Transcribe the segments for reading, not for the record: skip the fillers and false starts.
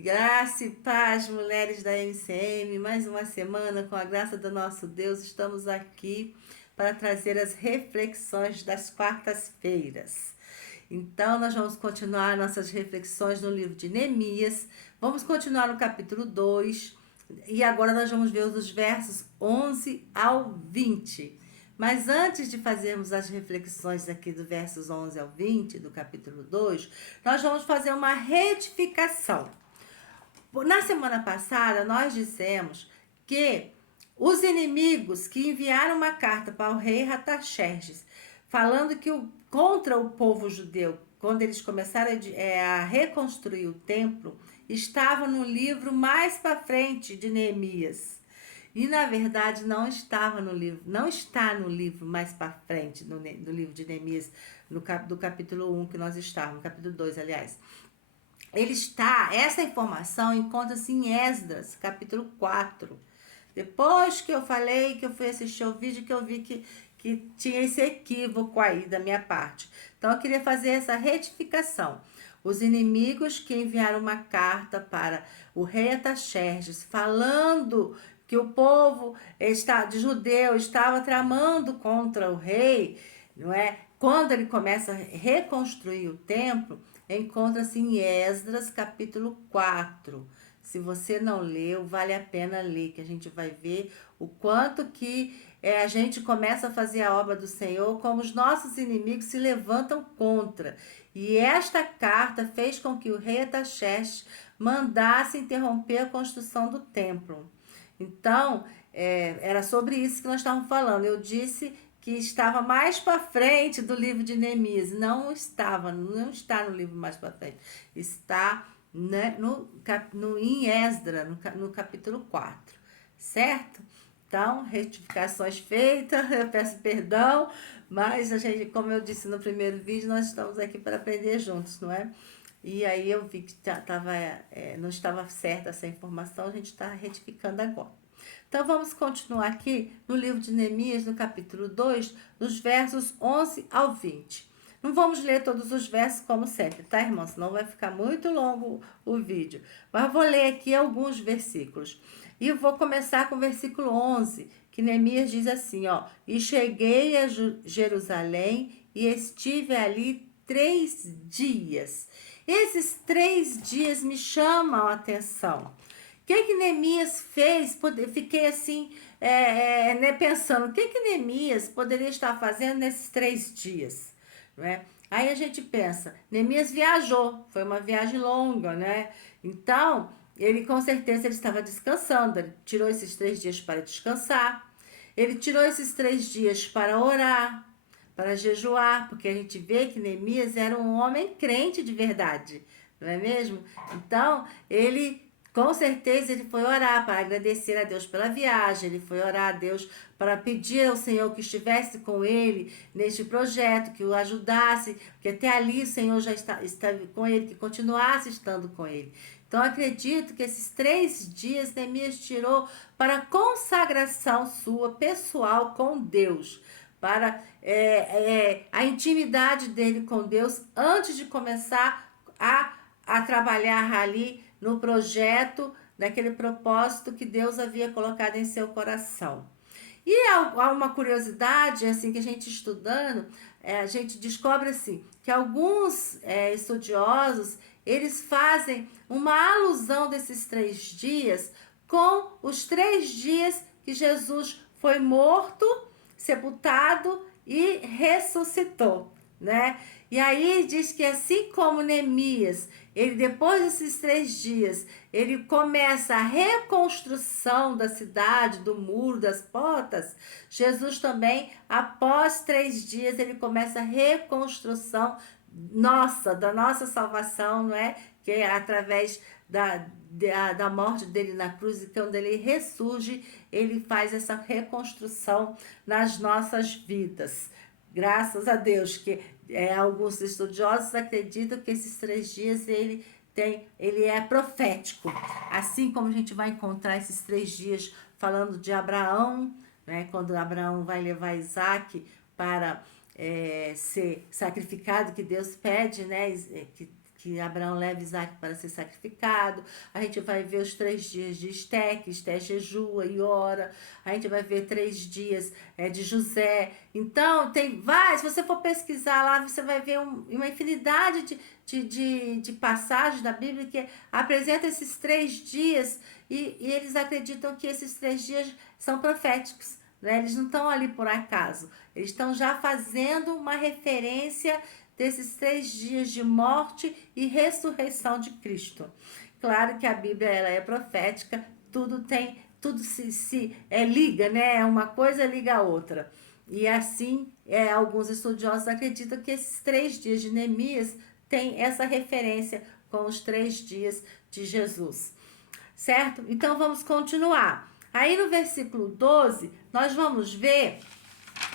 Graça e paz, mulheres da MCM. Mais uma semana, com a graça do nosso Deus, estamos aqui para trazer as reflexões das quartas-feiras. Então, nós vamos continuar nossas reflexões no livro de Neemias. Vamos continuar no capítulo 2. E agora nós vamos ver os versos 11 ao 20. Mas antes de fazermos as reflexões aqui do versos 11 ao 20, do capítulo 2, nós vamos fazer uma retificação. Na semana passada, nós dissemos que os inimigos que enviaram uma carta para o rei Artaxerxes, falando que contra o povo judeu, quando eles começaram a reconstruir o templo, estava no livro mais para frente de Neemias. E na verdade não estava no livro, não está no livro mais para frente, do livro de Neemias, do capítulo 1 que nós estávamos, no capítulo 2, aliás. Essa informação encontra-se em Esdras, capítulo 4. Depois que eu falei, que eu fui assistir o vídeo, que eu vi que tinha esse equívoco aí da minha parte. Então eu queria fazer essa retificação. Os inimigos que enviaram uma carta para o rei Artaxerxes, falando que o povo de judeu estava tramando contra o rei, não é? Quando ele começa a reconstruir o templo, encontra-se em Esdras, capítulo 4. Se você não leu, vale a pena ler, que a gente vai ver o quanto que a gente começa a fazer a obra do Senhor, como os nossos inimigos se levantam contra. E esta carta fez com que o rei Artaxerxes mandasse interromper a construção do templo. Então, era sobre isso que nós estávamos falando. Eu disse que estava mais para frente do livro de Neemias. Não está no livro mais para frente. Está, né, em Esdras, no capítulo 4. Certo? Então, retificações feitas, eu peço perdão, mas a gente, como eu disse no primeiro vídeo, nós estamos aqui para aprender juntos, não é? E aí eu vi que não estava certa essa informação, a gente está retificando agora. Então vamos continuar aqui no livro de Neemias, no capítulo 2, dos versos 11 ao 20. Não vamos ler todos os versos como sempre, tá, irmão? Senão vai ficar muito longo o vídeo. Mas eu vou ler aqui alguns versículos. E eu vou começar com o versículo 11, que Neemias diz assim, ó: E cheguei a Jerusalém e estive ali 3 dias. Esses 3 dias me chamam a atenção. O que Neemias fez? Fiquei assim, né, pensando, o que Neemias poderia estar fazendo nesses 3 dias? Não é? Aí a gente pensa, Neemias viajou, foi uma viagem longa, né? Então, ele com certeza ele estava descansando, ele tirou esses 3 dias para descansar, ele tirou esses 3 dias para orar, para jejuar, porque a gente vê que Neemias era um homem crente de verdade, não é mesmo? Então, com certeza ele foi orar para agradecer a Deus pela viagem, ele foi orar a Deus para pedir ao Senhor que estivesse com ele neste projeto, que o ajudasse, que até ali o Senhor já estava com ele, que continuasse estando com ele. Então acredito que esses 3 dias Neemias tirou para consagração sua pessoal com Deus, para a intimidade dele com Deus antes de começar a trabalhar ali no projeto, naquele propósito que Deus havia colocado em seu coração. E há uma curiosidade, assim, que a gente estudando, a gente descobre, assim, que alguns estudiosos, eles fazem uma alusão desses 3 dias com os 3 dias que Jesus foi morto, sepultado e ressuscitou, né? E aí diz que assim como Neemias, ele depois desses 3 dias, ele começa a reconstrução da cidade, do muro, das portas. Jesus também, após 3 dias, ele começa a reconstrução da nossa salvação, não é? Que é através da morte dele na cruz, e quando ele ressurge, ele faz essa reconstrução nas nossas vidas. Graças a Deus, que alguns estudiosos acreditam que esses 3 dias ele é profético. Assim como a gente vai encontrar esses 3 dias falando de Abraão, né, quando Abraão vai levar Isaac para ser sacrificado, que Deus pede, né, que que Abraão leva Isaac para ser sacrificado. A gente vai ver os 3 dias de Esté, que Esté jejua e ora. A gente vai ver 3 dias de José. Então, se você for pesquisar lá, você vai ver uma infinidade de passagens da Bíblia que apresenta esses 3 dias e eles acreditam que esses 3 dias são proféticos. Né? Eles não estão ali por acaso. Eles estão já fazendo uma referência desses 3 dias de morte e ressurreição de Cristo. Claro que a Bíblia ela é profética, tudo se liga, né? Uma coisa liga a outra. E assim, alguns estudiosos acreditam que esses 3 dias de Neemias têm essa referência com os 3 dias de Jesus. Certo? Então vamos continuar. Aí no versículo 12, nós vamos ver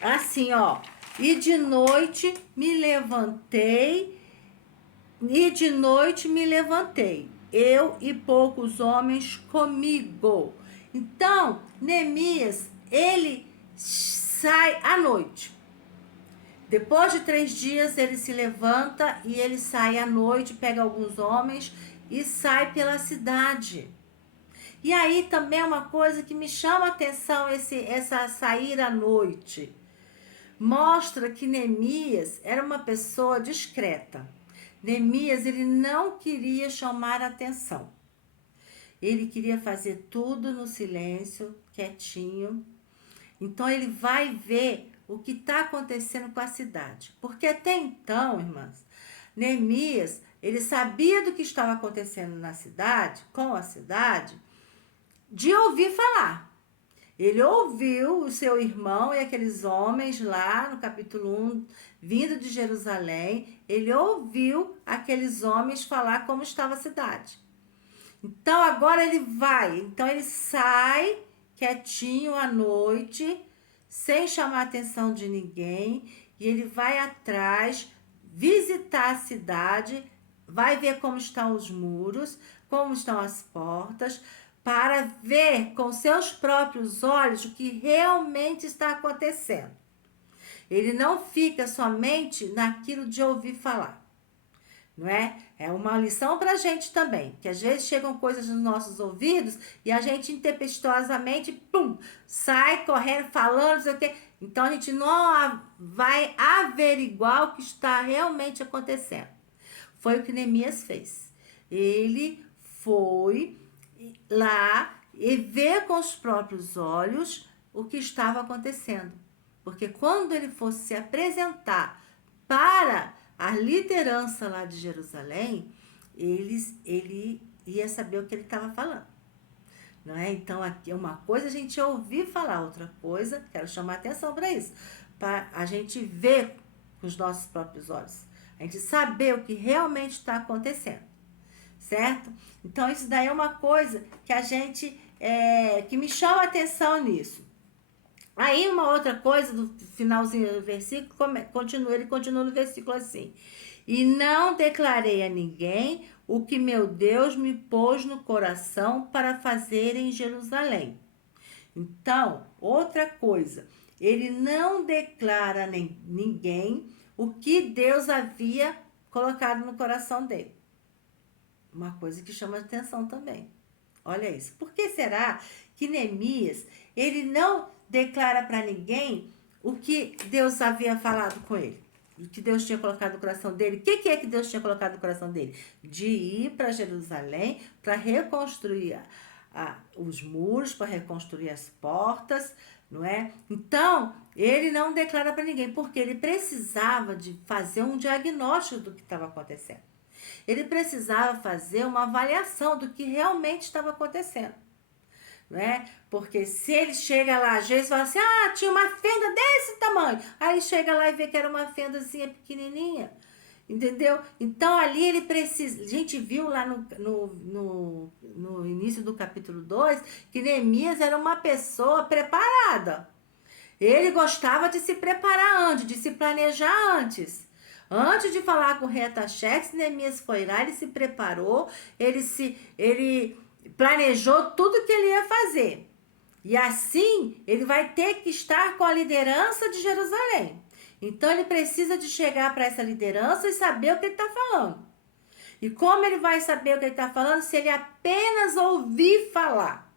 assim, ó. E de noite me levantei, eu e poucos homens comigo. Então, Neemias, ele sai à noite. Depois de 3 dias, ele se levanta e ele sai à noite, pega alguns homens e sai pela cidade. E aí também é uma coisa que me chama a atenção, essa sair à noite. Mostra que Neemias era uma pessoa discreta. Neemias, ele não queria chamar atenção. Ele queria fazer tudo no silêncio, quietinho. Então, ele vai ver o que está acontecendo com a cidade. Porque até então, irmãs, Neemias, ele sabia do que estava acontecendo na cidade, com a cidade, de ouvir falar. Ele ouviu o seu irmão e aqueles homens lá no capítulo 1, vindo de Jerusalém. Ele ouviu aqueles homens falar como estava a cidade. Então, agora ele vai. Então, ele sai quietinho à noite, sem chamar a atenção de ninguém. E ele vai atrás, visitar a cidade, vai ver como estão os muros, como estão as portas, para ver com seus próprios olhos o que realmente está acontecendo. Ele não fica somente naquilo de ouvir falar, não é? É uma lição para a gente também, que às vezes chegam coisas nos nossos ouvidos e a gente intempestuosamente, sai correndo, falando, não sei o quê. Então a gente não vai averiguar o que está realmente acontecendo. Foi o que Neemias fez. Ele foi lá e ver com os próprios olhos o que estava acontecendo. Porque quando ele fosse se apresentar para a liderança lá de Jerusalém, ele ia saber o que ele estava falando. Não é? Então, aqui é uma coisa a gente ouvir falar, outra coisa, quero chamar atenção para isso, para a gente ver com os nossos próprios olhos, a gente saber o que realmente está acontecendo. Certo? Então, isso daí é uma coisa que a gente, que me chama a atenção nisso. Aí, uma outra coisa, do finalzinho do versículo, ele continua no versículo assim. E não declarei a ninguém o que meu Deus me pôs no coração para fazer em Jerusalém. Então, outra coisa, ele não declara a ninguém o que Deus havia colocado no coração dele. Uma coisa que chama atenção também. Olha isso. Por que será que Neemias, ele não declara para ninguém o que Deus havia falado com ele? O que Deus tinha colocado no coração dele? O que é que Deus tinha colocado no coração dele? De ir para Jerusalém para reconstruir os muros, para reconstruir as portas, não é? Então, ele não declara para ninguém, porque ele precisava de fazer um diagnóstico do que estava acontecendo. Ele precisava fazer uma avaliação do que realmente estava acontecendo, né? Porque se ele chega lá, às vezes fala assim, tinha uma fenda desse tamanho. Aí chega lá e vê que era uma fendazinha pequenininha, entendeu? Então ali ele precisa, a gente viu lá no início do capítulo 2, que Neemias era uma pessoa preparada. Ele gostava de se preparar antes, de se planejar antes. Antes de falar com o rei Artaxerxes, Neemias foi lá, ele se preparou, ele planejou tudo que ele ia fazer. E assim, ele vai ter que estar com a liderança de Jerusalém. Então, ele precisa de chegar para essa liderança e saber o que ele está falando. E como ele vai saber o que ele está falando se ele apenas ouvir falar,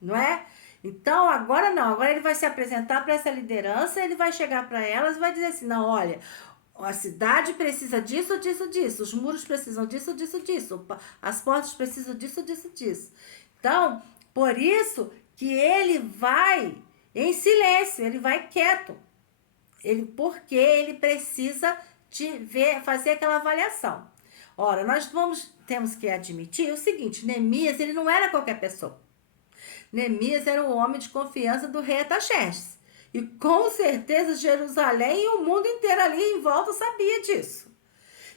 não é? Então, agora não, agora ele vai se apresentar para essa liderança, ele vai chegar para elas e vai dizer assim, não, olha, a cidade precisa disso, disso, disso, os muros precisam disso, disso, disso, as portas precisam disso, disso, disso. Então, por isso que ele vai em silêncio, ele vai quieto, porque ele precisa de ver, fazer aquela avaliação. Ora, temos que admitir o seguinte, Neemias, ele não era qualquer pessoa. Neemias era um homem de confiança do rei Artaxerxes. E com certeza Jerusalém e o mundo inteiro ali em volta sabia disso.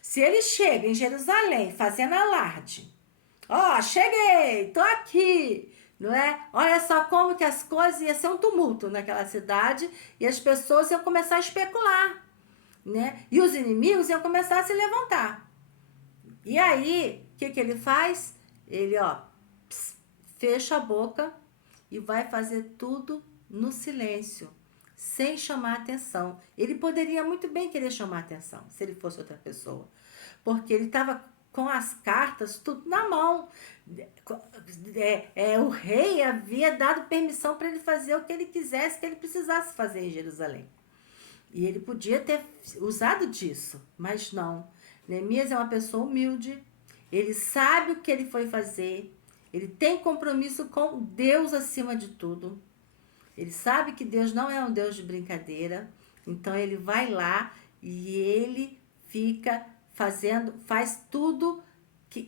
Se ele chega em Jerusalém fazendo alarde, ó, cheguei, tô aqui, não é? Olha só como que as coisas iam ser um tumulto naquela cidade e as pessoas iam começar a especular, né? E os inimigos iam começar a se levantar. E aí, o que ele faz? Ele, ó, fecha a boca e vai fazer tudo no silêncio, sem chamar atenção. Ele poderia muito bem querer chamar atenção, se ele fosse outra pessoa, porque ele estava com as cartas tudo na mão. O rei havia dado permissão para ele fazer o que ele quisesse, que ele precisasse fazer em Jerusalém. E ele podia ter usado disso, mas não. Neemias é uma pessoa humilde, ele sabe o que ele foi fazer, ele tem compromisso com Deus acima de tudo. Ele sabe que Deus não é um Deus de brincadeira. Então ele vai lá e ele faz tudo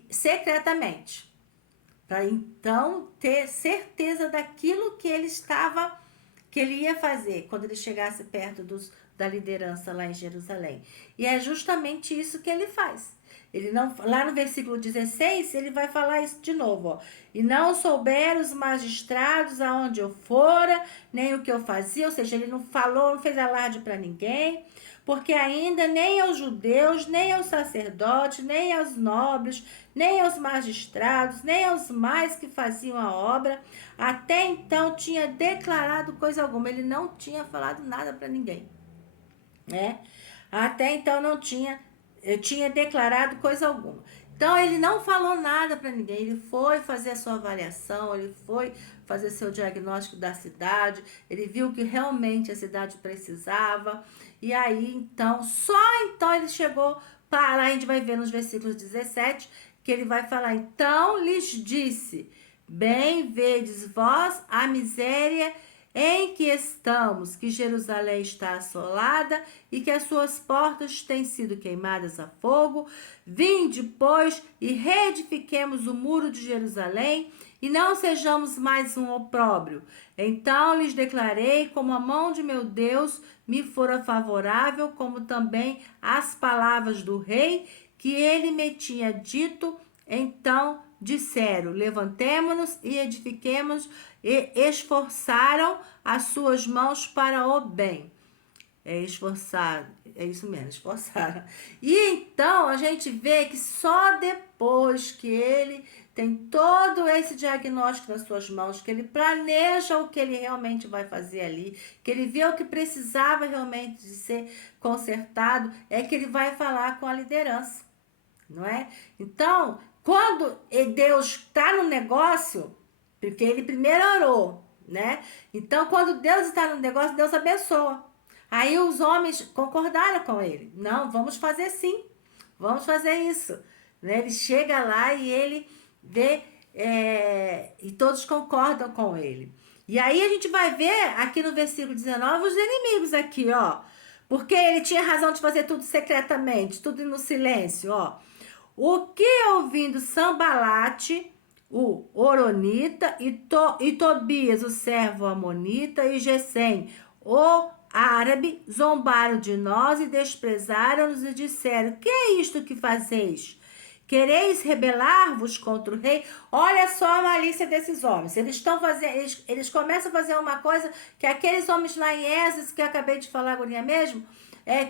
secretamente. Para então ter certeza daquilo que ele ia fazer quando ele chegasse perto da liderança lá em Jerusalém. E é justamente isso que ele faz. Ele não, lá no versículo 16, ele vai falar isso de novo, ó. E não souberam os magistrados aonde eu fora, nem o que eu fazia, ou seja, ele não falou, não fez alarde para ninguém, porque ainda nem aos judeus, nem aos sacerdotes, nem aos nobres, nem aos magistrados, nem aos mais que faziam a obra, até então tinha declarado coisa alguma, ele não tinha falado nada para ninguém, né? Até então não tinha declarado coisa alguma. Então ele não falou nada para ninguém, ele foi fazer a sua avaliação, ele foi fazer seu diagnóstico da cidade, ele viu que realmente a cidade precisava, e aí então, só então ele chegou para, a gente vai ver nos versículos 17, que ele vai falar, então lhes disse, bem vedes vós a miséria em que estamos, que Jerusalém está assolada e que as suas portas têm sido queimadas a fogo. Vinde, pois, e reedifiquemos o muro de Jerusalém, e não sejamos mais um opróbrio. Então lhes declarei, como a mão de meu Deus me fora favorável, como também as palavras do rei, que ele me tinha dito. Então disseram, levantemo-nos e edifiquemos, e esforçaram as suas mãos para o bem. Esforçaram, é isso mesmo, esforçaram. E então a gente vê que só depois que ele tem todo esse diagnóstico nas suas mãos, que ele planeja o que ele realmente vai fazer ali, que ele vê o que precisava realmente de ser consertado, é que ele vai falar com a liderança, não é? Então, quando Deus está no negócio, porque ele primeiro orou, né? Então, quando Deus está no negócio, Deus abençoa. Aí os homens concordaram com ele. Não, vamos fazer sim. Vamos fazer isso. Né? Ele chega lá e ele vê, e todos concordam com ele. E aí a gente vai ver aqui no versículo 19 os inimigos aqui, ó. Porque ele tinha razão de fazer tudo secretamente, tudo no silêncio, ó. O que ouvindo Sambalate, o Oronita, e Tobias, o servo Amonita, e Gesem, o árabe, zombaram de nós e desprezaram-nos e disseram, que é isto que fazeis? Quereis rebelar-vos contra o rei? Olha só a malícia desses homens. Eles estão fazendo, eles começam a fazer uma coisa que aqueles homens lá em Esdras, que eu acabei de falar agora mesmo,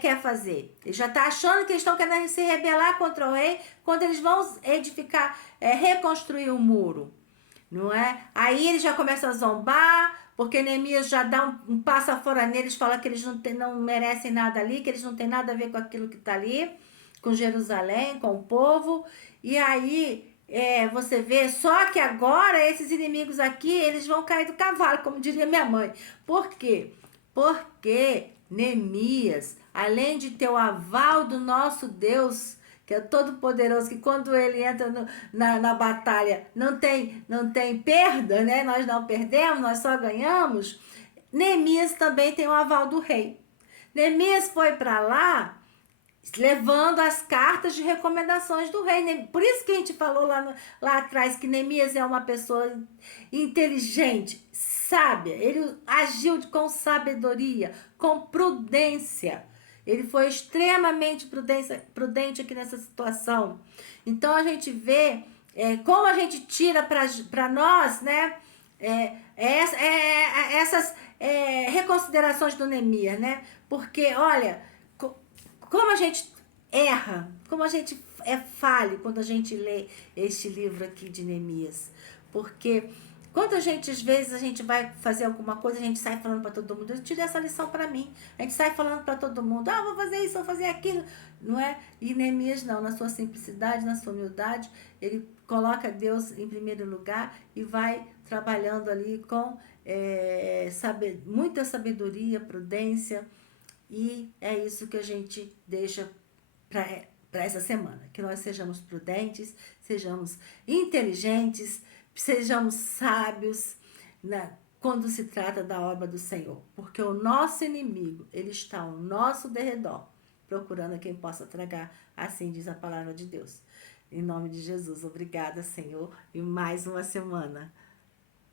quer fazer. Ele já está achando que eles estão querendo se rebelar contra o rei quando eles vão edificar, reconstruir o muro, não é? Aí eles já começam a zombar, porque Neemias já dá um passo fora neles, fala que eles não merecem nada ali, que eles não têm nada a ver com aquilo que está ali, com Jerusalém, com o povo. E aí, você vê, só que agora esses inimigos aqui, eles vão cair do cavalo, como diria minha mãe. Por quê? Porque Neemias, além de ter o aval do nosso Deus, que é todo poderoso, que quando ele entra na batalha não tem perda, né? Nós não perdemos, nós só ganhamos. Neemias também tem o aval do rei. Neemias foi para lá levando as cartas de recomendações do rei. Por isso que a gente falou lá atrás que Neemias é uma pessoa inteligente, sábia. Ele agiu com sabedoria, com prudência. Ele foi extremamente prudente aqui nessa situação. Então a gente vê como a gente tira para nós, né? Essas reconsiderações do Neemias, né? Porque, olha, como a gente erra, como a gente é falho quando a gente lê este livro aqui de Neemias. Porque quando às vezes a gente vai fazer alguma coisa, a gente sai falando para todo mundo, eu tirei essa lição para mim. A gente sai falando para todo mundo, vou fazer isso, vou fazer aquilo, não é? E Neemias não, na sua simplicidade, na sua humildade, ele coloca Deus em primeiro lugar e vai trabalhando ali com muita sabedoria, prudência, e é isso que a gente deixa para essa semana. Que nós sejamos prudentes, sejamos inteligentes, sejamos sábios quando se trata da obra do Senhor. Porque o nosso inimigo, ele está ao nosso derredor, procurando a quem possa tragar. Assim diz a palavra de Deus. Em nome de Jesus, obrigada, Senhor, e mais uma semana.